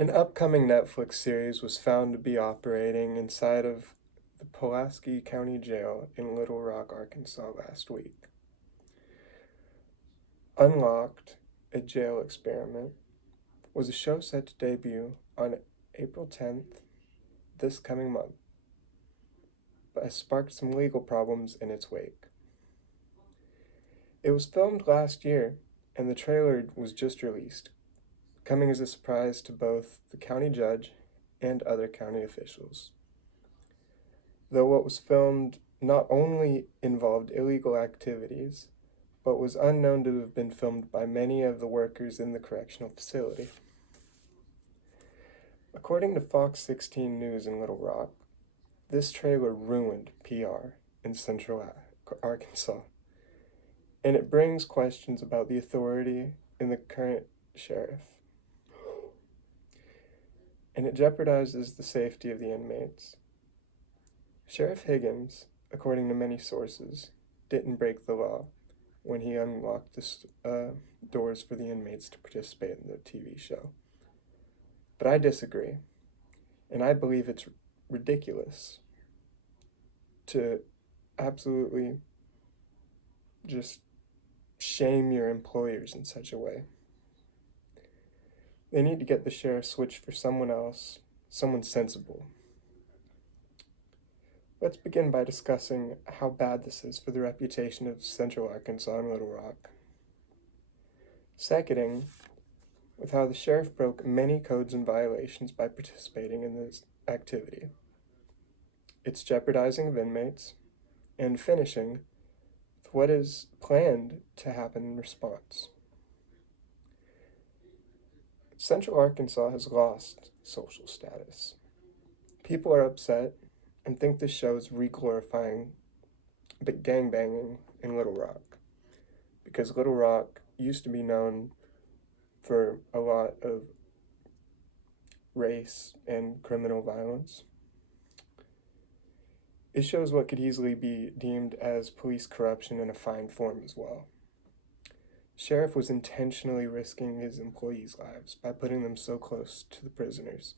An upcoming Netflix series was found to be operating inside of the Pulaski County Jail in Little Rock, Arkansas last week. Unlocked, a Jail Experiment, was a show set to debut on April 10th, this coming month, but has sparked some legal problems in its wake. It was filmed last year, and the trailer was just released, coming as a surprise to both the county judge and other county officials. Though what was filmed not only involved illegal activities, but was unknown to have been filmed by many of the workers in the correctional facility. According to Fox 16 News in Little Rock, this trailer ruined PR in Central Arkansas, and it brings questions about the authority in the current sheriff, and it jeopardizes the safety of the inmates. Sheriff Higgins, according to many sources, didn't break the law when he unlocked the doors for the inmates to participate in the TV show. But I disagree, and I believe it's ridiculous to absolutely just shame your employers in such a way. They need to get the sheriff switched for someone else, someone sensible. Let's begin by discussing how bad this is for the reputation of Central Arkansas and Little Rock. Seconding, with how the sheriff broke many codes and violations by participating in this activity. It's jeopardizing of inmates, and finishing with what is planned to happen in response. Central Arkansas has lost social status. People are upset and think this show is re-glorifying gangbanging in Little Rock, because Little Rock used to be known for a lot of race and criminal violence. It shows what could easily be deemed as police corruption in a fine form as well. The sheriff was intentionally risking his employees' lives by putting them so close to the prisoners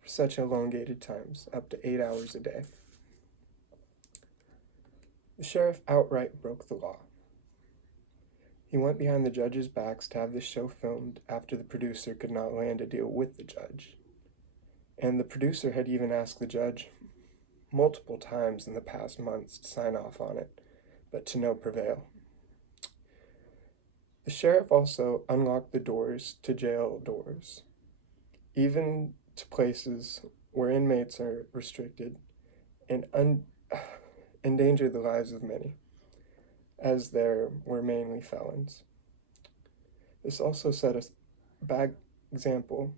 for such elongated times, up to 8 hours a day. The sheriff outright broke the law. He went behind the judge's backs to have this show filmed after the producer could not land a deal with the judge. And the producer had even asked the judge multiple times in the past months to sign off on it, but to no prevail. The sheriff also unlocked the doors to jail doors, even to places where inmates are restricted, and endangered the lives of many, as there were mainly felons. This also set a bad example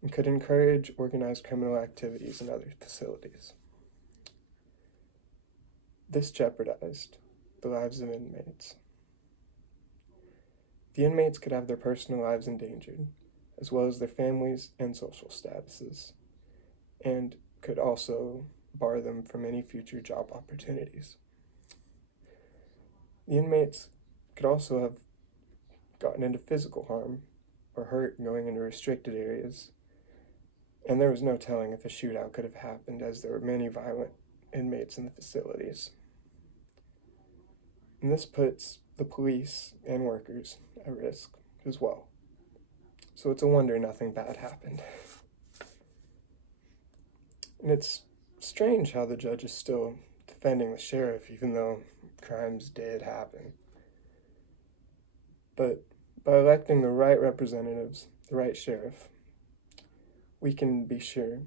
and could encourage organized criminal activities in other facilities. This jeopardized the lives of inmates. The inmates could have their personal lives endangered, as well as their families and social statuses, and could also bar them from any future job opportunities. The inmates could also have gotten into physical harm or hurt going into restricted areas, and there was no telling if a shootout could have happened, as there were many violent inmates in the facilities. And this puts the police and workers at risk as well. So it's a wonder nothing bad happened. And it's strange how the judge is still defending the sheriff, even though crimes did happen. But by electing the right representatives, the right sheriff, we can be sure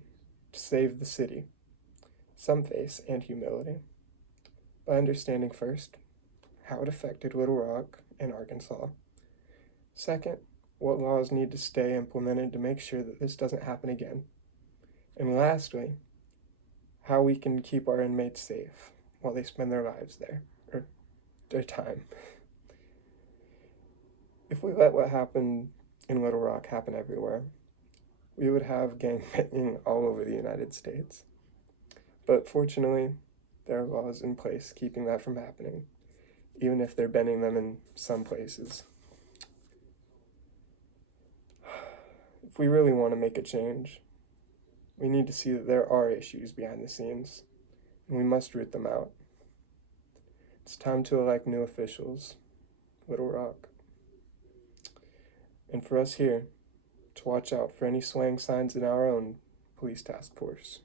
to save the city some face and humility by understanding first how it affected Little Rock and Arkansas. Second, what laws need to stay implemented to make sure that this doesn't happen again. And lastly, how we can keep our inmates safe while they spend their lives there, or their time. If we let what happened in Little Rock happen everywhere, we would have gangbanging all over the United States. But fortunately, there are laws in place keeping that from happening, even if they're bending them in some places. if we really want to make a change, we need to see that there are issues behind the scenes, and we must root them out. It's time to elect new officials, Little Rock. And for us here, to watch out for any swaying signs in our own police task force.